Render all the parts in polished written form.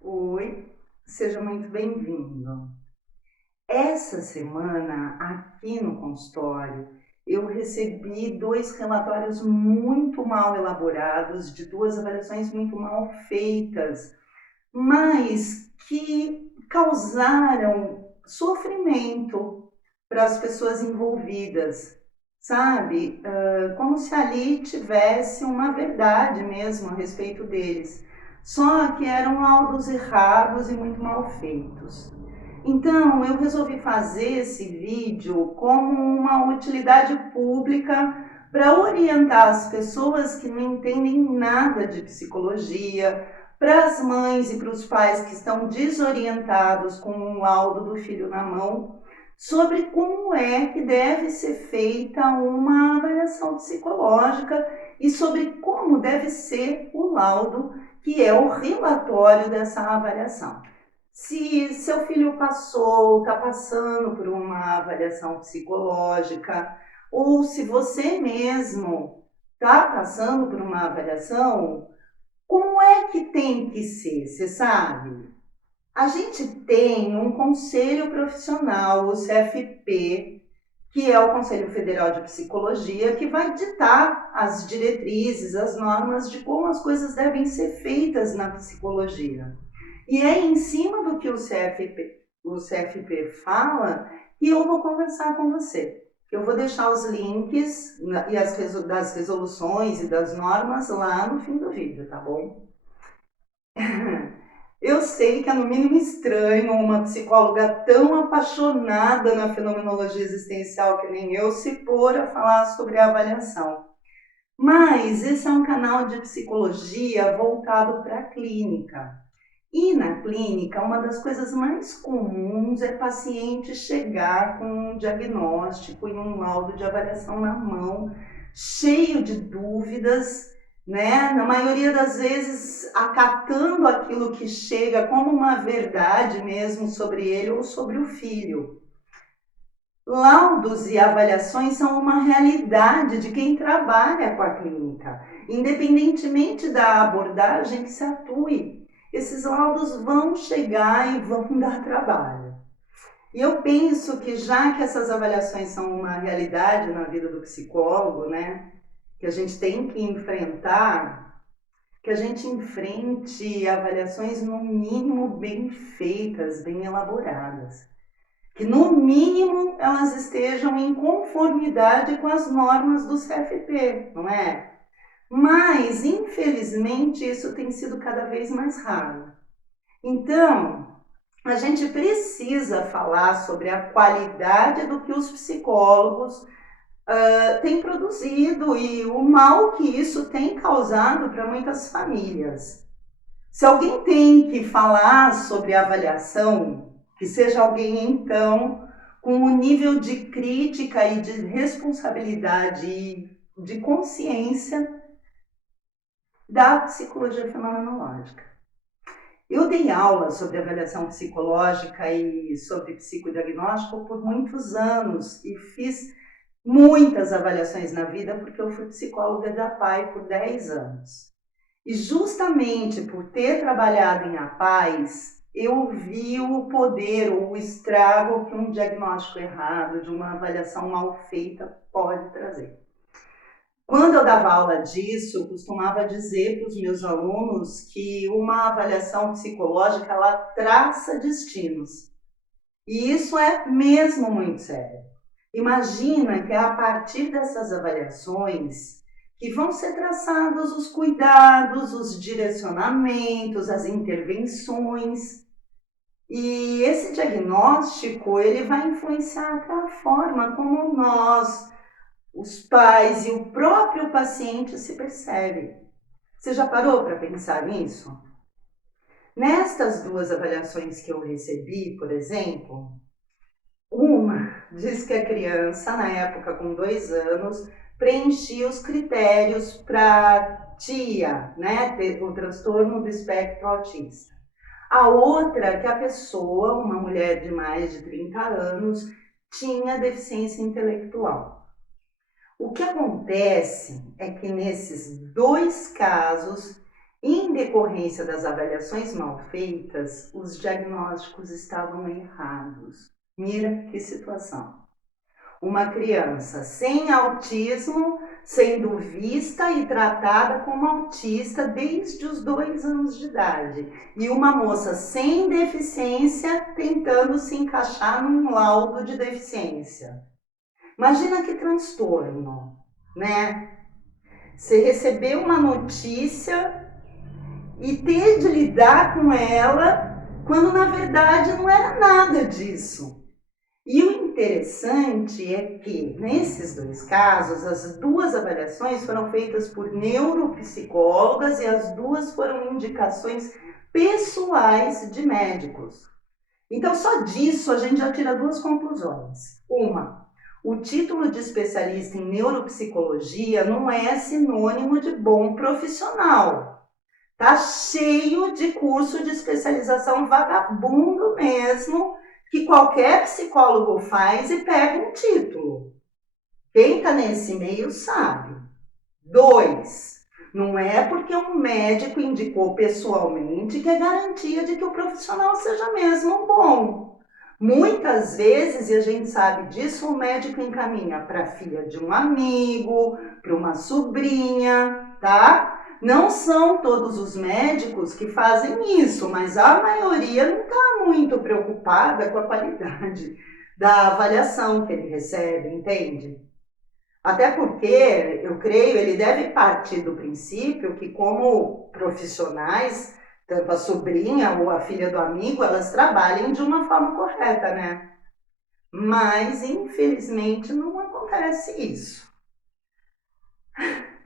Oi, seja muito bem-vindo. Essa semana, aqui no consultório, eu recebi 2 relatórios muito mal elaborados, de 2 avaliações muito mal feitas, mas que causaram sofrimento para as pessoas envolvidas, sabe? Como se ali tivesse uma verdade mesmo a respeito deles. Só que eram laudos errados e muito mal feitos. Então, eu resolvi fazer esse vídeo como uma utilidade pública para orientar as pessoas que não entendem nada de psicologia, para as mães e para os pais que estão desorientados com o laudo do filho na mão, sobre como é que deve ser feita uma avaliação psicológica e sobre como deve ser o laudo, que é o relatório dessa avaliação. Se seu filho passou, está passando por uma avaliação psicológica, ou se você mesmo está passando por uma avaliação, como é que tem que ser, você sabe? A gente tem um conselho profissional, o CFP, que é o Conselho Federal de Psicologia, que vai ditar as diretrizes, as normas de como as coisas devem ser feitas na psicologia. E é em cima do que o CFP fala que eu vou conversar com você. Eu vou deixar os links das resoluções e das normas lá no fim do vídeo, tá bom? Eu sei que é no mínimo estranho uma psicóloga tão apaixonada na fenomenologia existencial que nem eu se pôr a falar sobre a avaliação. Mas esse é um canal de psicologia voltado para a clínica. E na clínica, uma das coisas mais comuns é paciente chegar com um diagnóstico e um laudo de avaliação na mão, cheio de dúvidas, né? Na maioria das vezes, acatando aquilo que chega como uma verdade mesmo sobre ele ou sobre o filho. Laudos e avaliações são uma realidade de quem trabalha com a clínica, independentemente da abordagem que se atue. Esses laudos vão chegar e vão dar trabalho. E eu penso que já que essas avaliações são uma realidade na vida do psicólogo, né, que a gente tem que enfrentar, que a gente enfrente avaliações no mínimo bem feitas, bem elaboradas. Que no mínimo elas estejam em conformidade com as normas do CFP, não é? Mas, infelizmente, isso tem sido cada vez mais raro. Então, a gente precisa falar sobre a qualidade do que os psicólogos têm produzido e o mal que isso tem causado para muitas famílias. Se alguém tem que falar sobre avaliação, que seja alguém, então, com o nível de crítica e de responsabilidade e de consciência da psicologia fenomenológica. Eu dei aula sobre avaliação psicológica e sobre psicodiagnóstico por muitos anos e fiz muitas avaliações na vida porque eu fui psicóloga de APAE por 10 anos. E justamente por ter trabalhado em APAES, eu vi o poder, o estrago que um diagnóstico errado, de uma avaliação mal feita, pode trazer. Quando eu dava aula disso, eu costumava dizer para os meus alunos que uma avaliação psicológica, ela traça destinos. E isso é mesmo muito sério. Imagina que é a partir dessas avaliações que vão ser traçados os cuidados, os direcionamentos, as intervenções. E esse diagnóstico, ele vai influenciar até a forma como nós, os pais e o próprio paciente se percebe. Você já parou para pensar nisso? Nestas 2 avaliações que eu recebi, por exemplo, uma diz que a criança, na época com 2 anos, preenchia os critérios para TIA, né, ter o transtorno do espectro autista. A outra, que a pessoa, uma mulher de mais de 30 anos, tinha deficiência intelectual. O que acontece é que nesses dois casos, em decorrência das avaliações mal feitas, os diagnósticos estavam errados. Mira que situação. Uma criança sem autismo sendo vista e tratada como autista desde os 2 anos de idade. E uma moça sem deficiência tentando se encaixar num laudo de deficiência. Imagina que transtorno, né? Você receber uma notícia e ter de lidar com ela quando na verdade não era nada disso. E o interessante é que, nesses dois casos, as duas avaliações foram feitas por neuropsicólogas e as duas foram indicações pessoais de médicos. Então, só disso a gente já tira duas conclusões. Uma, o título de especialista em neuropsicologia não é sinônimo de bom profissional. Tá cheio de curso de especialização vagabundo mesmo, que qualquer psicólogo faz e pega um título. Quem está nesse meio sabe. 2, não é porque um médico indicou pessoalmente que é garantia de que o profissional seja mesmo bom. Muitas vezes, e a gente sabe disso, o médico encaminha para a filha de um amigo, para uma sobrinha, tá? Não são todos os médicos que fazem isso, mas a maioria não está muito preocupada com a qualidade da avaliação que ele recebe, entende? Até porque, eu creio, ele deve partir do princípio que, como profissionais, tanto a sobrinha ou a filha do amigo, elas trabalhem de uma forma correta, né? Mas, infelizmente, não acontece isso.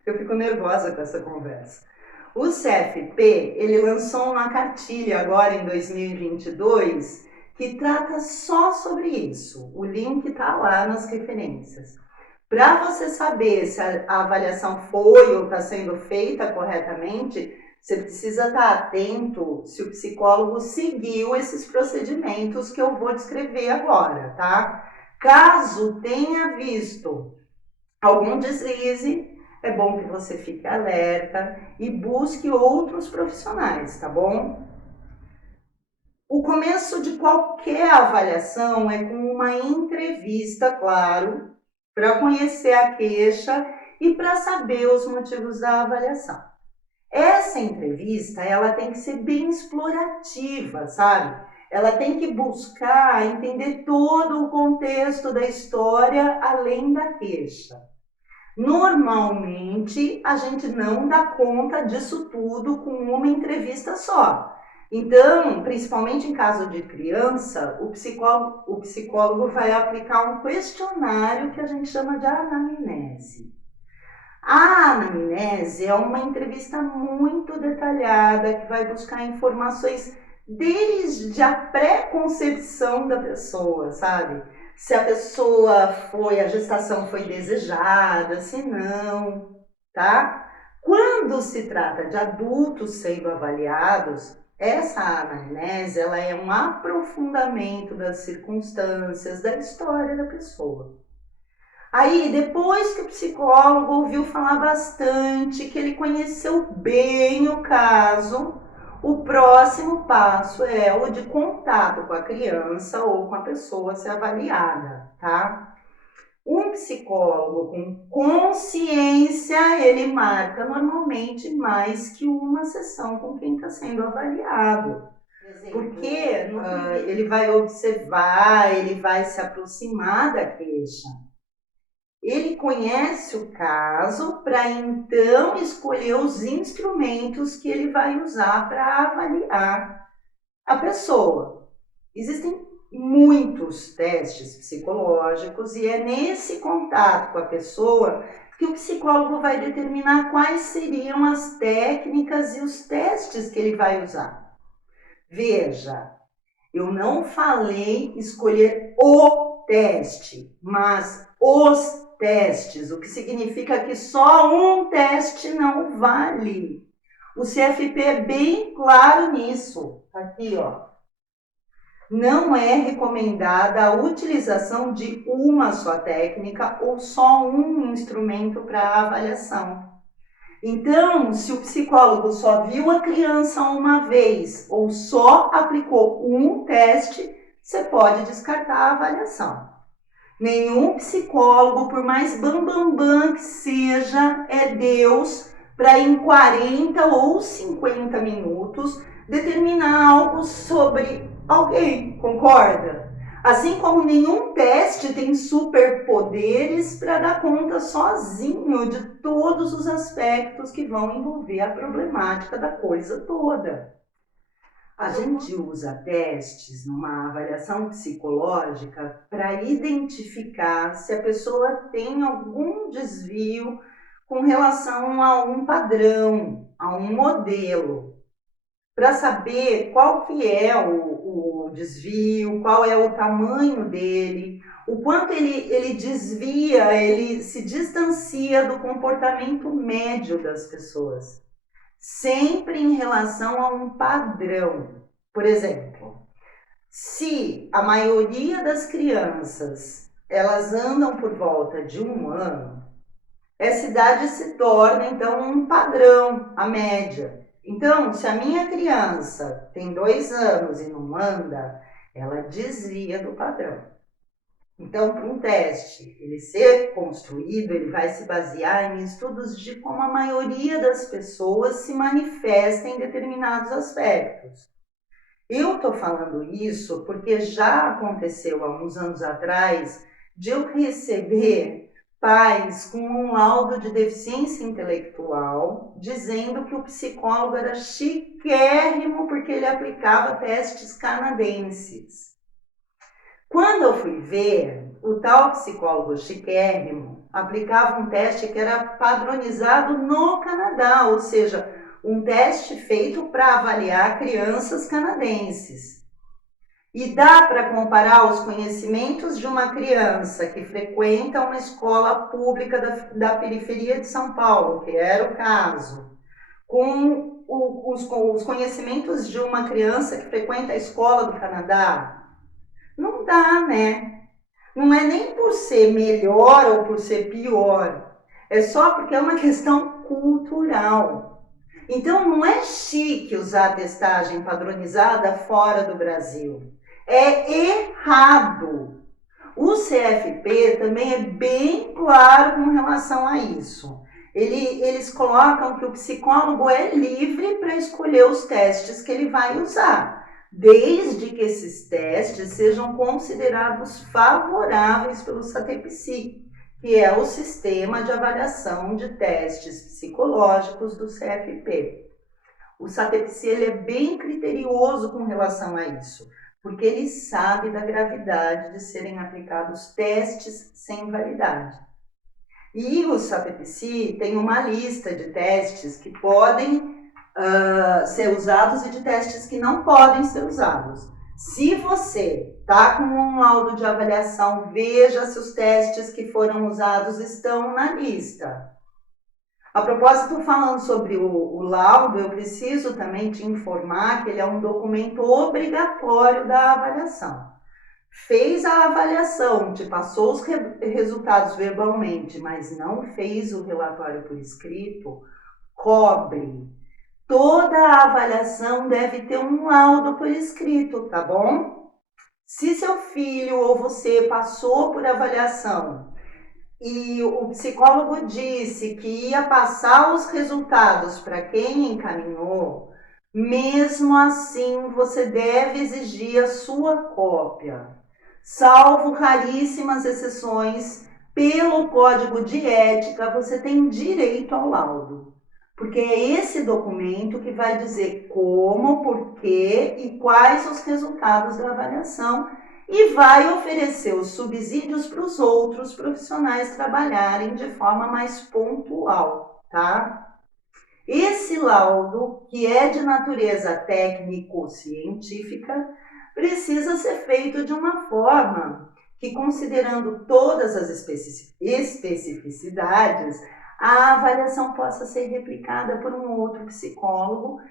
Eu fico nervosa com essa conversa. O CFP, ele lançou uma cartilha agora em 2022 que trata só sobre isso. O link está lá nas referências. Para você saber se a avaliação foi ou está sendo feita corretamente, você precisa estar atento se o psicólogo seguiu esses procedimentos que eu vou descrever agora, tá? Caso tenha visto algum deslize, é bom que você fique alerta e busque outros profissionais, tá bom? O começo de qualquer avaliação é com uma entrevista, claro, para conhecer a queixa e para saber os motivos da avaliação. Essa entrevista, ela tem que ser bem explorativa, sabe? Ela tem que buscar entender todo o contexto da história além da queixa. Normalmente, a gente não dá conta disso tudo com uma entrevista só. Então, principalmente em caso de criança, o psicólogo vai aplicar um questionário que a gente chama de anamnese. A anamnese é uma entrevista muito detalhada que vai buscar informações desde a pré-concepção da pessoa, sabe? Se a a gestação foi desejada, se não, tá? Quando se trata de adultos sendo avaliados, essa anamnese, ela é um aprofundamento das circunstâncias, da história da pessoa. Aí, depois que o psicólogo ouviu falar bastante, que ele conheceu bem o caso, o próximo passo é o de contato com a criança ou com a pessoa a ser avaliada, tá? Um psicólogo com consciência, ele marca normalmente mais que uma sessão com quem está sendo avaliado. Porque ele vai observar, ele vai se aproximar da queixa. Ele conhece o caso para então escolher os instrumentos que ele vai usar para avaliar a pessoa. Existem muitos testes psicológicos e é nesse contato com a pessoa que o psicólogo vai determinar quais seriam as técnicas e os testes que ele vai usar. Veja, eu não falei escolher o teste, mas os testes, o que significa que só um teste não vale. O CFP é bem claro nisso. Aqui, ó. Não é recomendada a utilização de uma só técnica ou só um instrumento para avaliação. Então, se o psicólogo só viu a criança uma vez ou só aplicou um teste, você pode descartar a avaliação. Nenhum psicólogo, por mais bambambam que seja, é Deus para em 40 ou 50 minutos determinar algo sobre alguém, concorda? Assim como nenhum teste tem superpoderes para dar conta sozinho de todos os aspectos que vão envolver a problemática da coisa toda. A gente usa testes numa avaliação psicológica para identificar se a pessoa tem algum desvio com relação a um padrão, a um modelo, para saber qual que é o desvio, qual é o tamanho dele, o quanto ele desvia, ele se distancia do comportamento médio das pessoas, sempre em relação a um padrão. Por exemplo, se a maioria das crianças elas andam por volta de 1 ano, essa idade se torna então um padrão, a média. Então, se a minha criança tem 2 anos e não anda, ela desvia do padrão. Então, para um teste ele ser construído, ele vai se basear em estudos de como a maioria das pessoas se manifesta em determinados aspectos. Eu estou falando isso porque já aconteceu há uns anos atrás de eu receber pais com um laudo de deficiência intelectual dizendo que o psicólogo era chiquérrimo porque ele aplicava testes canadenses. Quando eu fui ver, o tal psicólogo chiquérrimo aplicava um teste que era padronizado no Canadá, ou seja, um teste feito para avaliar crianças canadenses. E dá para comparar os conhecimentos de uma criança que frequenta uma escola pública da periferia de São Paulo, que era o caso, com os conhecimentos de uma criança que frequenta a escola do Canadá? Não dá, né? Não é nem por ser melhor ou por ser pior, é só porque é uma questão cultural. Então, não é chique usar testagem padronizada fora do Brasil. É errado. O CFP também é bem claro com relação a isso. Eles colocam que o psicólogo é livre para escolher os testes que ele vai usar, desde que esses testes sejam considerados favoráveis pelo SATEPSI, que é o Sistema de Avaliação de Testes Psicológicos do CFP. O SATEPSI ele é bem criterioso com relação a isso, porque ele sabe da gravidade de serem aplicados testes sem validade. E o SATEPSI tem uma lista de testes que podem ser usados e de testes que não podem ser usados. Se você está com um laudo de avaliação, veja se os testes que foram usados estão na lista. A propósito, falando sobre o laudo, eu preciso também te informar que ele é um documento obrigatório da avaliação. Fez a avaliação, te passou os resultados verbalmente, mas não fez o relatório por escrito, cobre. Toda a avaliação deve ter um laudo por escrito, tá bom? Se seu filho ou você passou por avaliação e o psicólogo disse que ia passar os resultados para quem encaminhou, mesmo assim você deve exigir a sua cópia. Salvo raríssimas exceções, pelo Código de Ética, você tem direito ao laudo. Porque é esse documento que vai dizer como, porquê e quais os resultados da avaliação e vai oferecer os subsídios para os outros profissionais trabalharem de forma mais pontual, tá? Esse laudo, que é de natureza técnico-científica, precisa ser feito de uma forma que, considerando todas as especificidades, a avaliação possa ser replicada por um outro psicólogo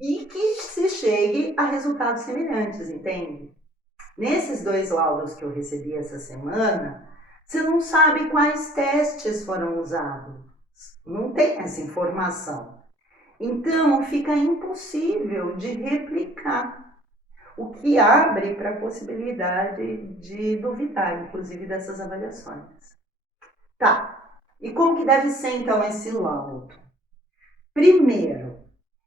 e que se chegue a resultados semelhantes, entende? Nesses 2 laudos que eu recebi essa semana, você não sabe quais testes foram usados. Não tem essa informação. Então, fica impossível de replicar, o que abre para a possibilidade de duvidar, inclusive, dessas avaliações. Tá, e como que deve ser, então, esse laudo? Primeiro,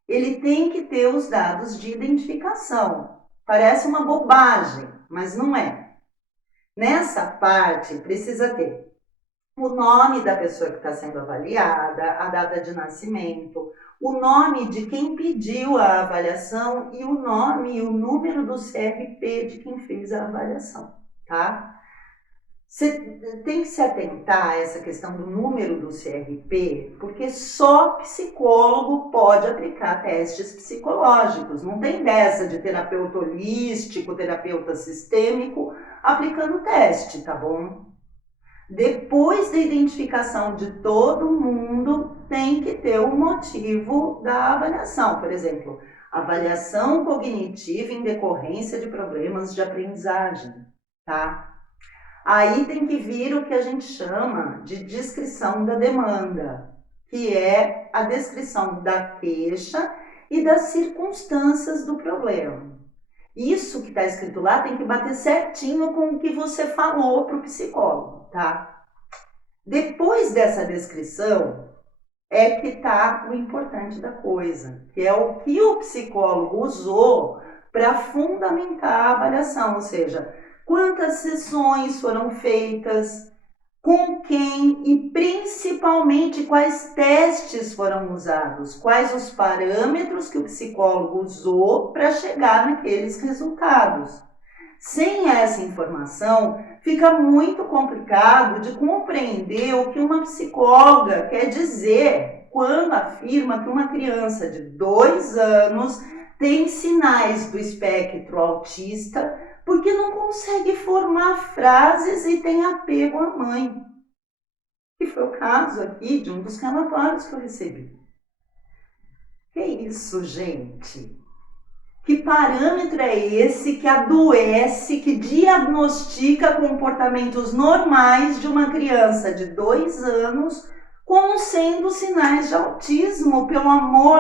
ele tem que ter os dados de identificação. Parece uma bobagem, mas não é. Nessa parte, precisa ter o nome da pessoa que está sendo avaliada, a data de nascimento, o nome de quem pediu a avaliação e o nome e o número do CRP de quem fez a avaliação, tá? Você tem que se atentar a essa questão do número do CRP, porque só psicólogo pode aplicar testes psicológicos. Não tem dessa de terapeuta holístico, terapeuta sistêmico aplicando teste, tá bom? Depois da identificação de todo mundo, tem que ter um motivo da avaliação. Por exemplo, avaliação cognitiva em decorrência de problemas de aprendizagem, tá? Aí tem que vir o que a gente chama de descrição da demanda, que é a descrição da queixa e das circunstâncias do problema. Isso que está escrito lá tem que bater certinho com o que você falou para o psicólogo, tá? Depois dessa descrição é que está o importante da coisa, que é o que o psicólogo usou para fundamentar a avaliação, ou seja, quantas sessões foram feitas, com quem e principalmente quais testes foram usados, quais os parâmetros que o psicólogo usou para chegar naqueles resultados. Sem essa informação, fica muito complicado de compreender o que uma psicóloga quer dizer quando afirma que uma criança de 2 anos tem sinais do espectro autista porque não consegue formar frases e tem apego à mãe. Que foi o caso aqui de um dos relatórios que eu recebi. Que isso, gente? Que parâmetro é esse que adoece, que diagnostica comportamentos normais de uma criança de 2 anos como sendo sinais de autismo, pelo amor?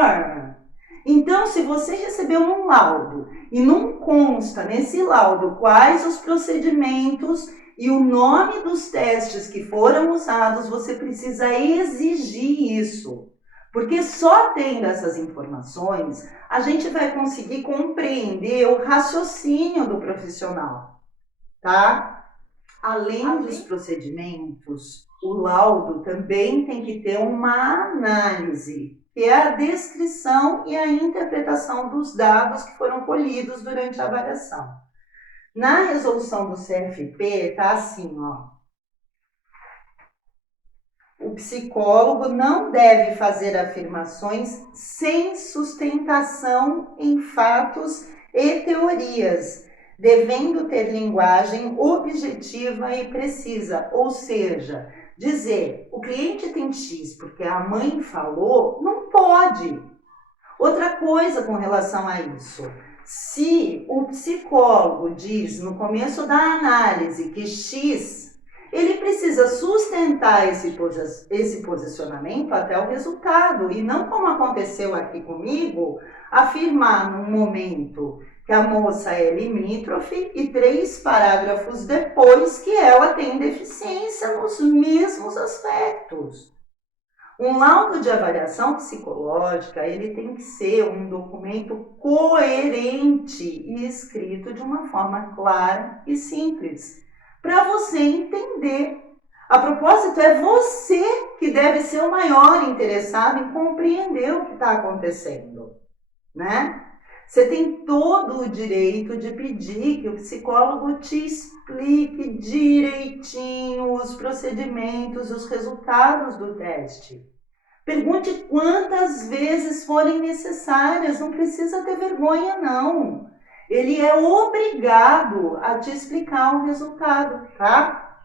Então, se você recebeu um laudo e não consta nesse laudo quais os procedimentos e o nome dos testes que foram usados, você precisa exigir isso. Porque só tendo essas informações, a gente vai conseguir compreender o raciocínio do profissional, tá? Além dos procedimentos, o laudo também tem que ter uma análise, que é a descrição e a interpretação dos dados que foram colhidos durante a avaliação. Na resolução do CFP, tá assim, ó. O psicólogo não deve fazer afirmações sem sustentação em fatos e teorias, devendo ter linguagem objetiva e precisa, ou seja, dizer o cliente tem X porque a mãe falou, não pode. Outra coisa com relação a isso, se o psicólogo diz no começo da análise que X, ele precisa sustentar esse posicionamento até o resultado, e não como aconteceu aqui comigo, afirmar num momento que a moça é limítrofe e 3 parágrafos depois que ela tem deficiência nos mesmos aspectos. Um laudo de avaliação psicológica, ele tem que ser um documento coerente e escrito de uma forma clara e simples, para você entender. A propósito, é você que deve ser o maior interessado em compreender o que está acontecendo, né? Você tem todo o direito de pedir que o psicólogo te explique direitinho os procedimentos, os resultados do teste. Pergunte quantas vezes forem necessárias, não precisa ter vergonha, não. Ele é obrigado a te explicar o resultado, tá?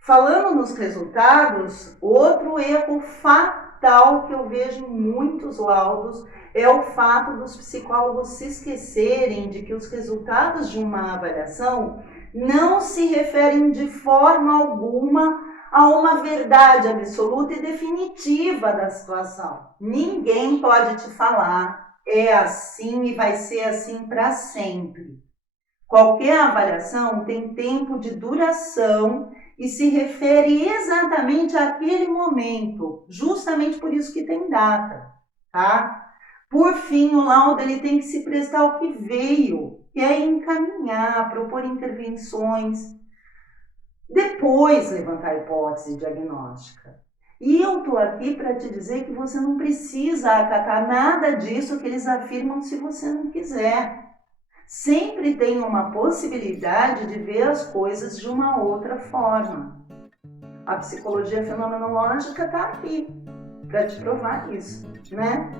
Falando nos resultados, outro erro fatal que eu vejo em muitos laudos é o fato dos psicólogos se esquecerem de que os resultados de uma avaliação não se referem de forma alguma a uma verdade absoluta e definitiva da situação. Ninguém pode te falar, é assim e vai ser assim para sempre. Qualquer avaliação tem tempo de duração e se refere exatamente àquele momento, justamente por isso que tem data, tá? Por fim, o laudo ele tem que se prestar ao que veio, que é encaminhar, propor intervenções, depois levantar a hipótese diagnóstica. E eu estou aqui para te dizer que você não precisa acatar nada disso que eles afirmam se você não quiser. Sempre tem uma possibilidade de ver as coisas de uma outra forma. A psicologia fenomenológica está aqui para te provar isso, né?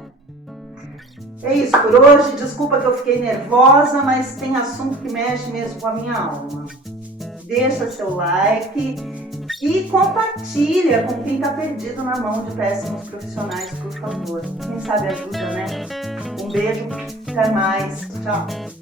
É isso por hoje. Desculpa que eu fiquei nervosa, mas tem assunto que mexe mesmo com a minha alma. Deixa seu like e compartilha com quem está perdido na mão de péssimos profissionais, por favor. Quem sabe ajuda, né? Um beijo, até mais. Tchau.